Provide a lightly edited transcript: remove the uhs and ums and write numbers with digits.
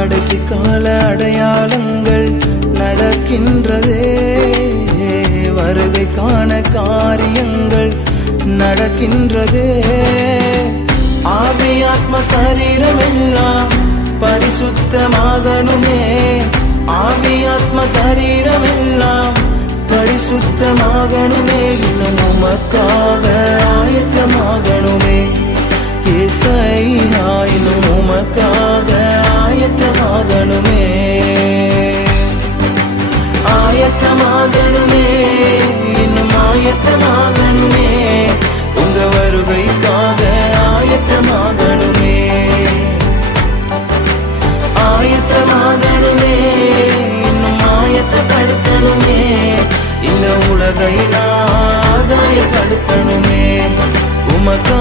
கடைசி கால அடையாளங்கள் நடக்கின்றதே, வருகைக்கான காரியங்கள் நடக்கின்றதே. ஆவி ஆத்ம சரீரம் எல்லாம் பரிசுத்தமாகணுமே, ஆவி ஆத்ம சரீரம் எல்லாம் பரிசுத்தமாகணுமே. இன்னும் உமக்காக ஆயத்தமாகணுமே ஏசையா, இன்னும் உமக்காக ஆயத்தமாகணுமே, ஆயத்தமாகணுமே, இன்னும் ஆயத்தமாகணுமே. உங்க வருகைக்காக ஆயத்தமாகணுமே, ஆயத்தமாகணுமே, இன்னும் ஆயத்தப்படுத்தணுமே. இந்த உலகை ஆதாயப்படுத்தணுமே, உமக்கு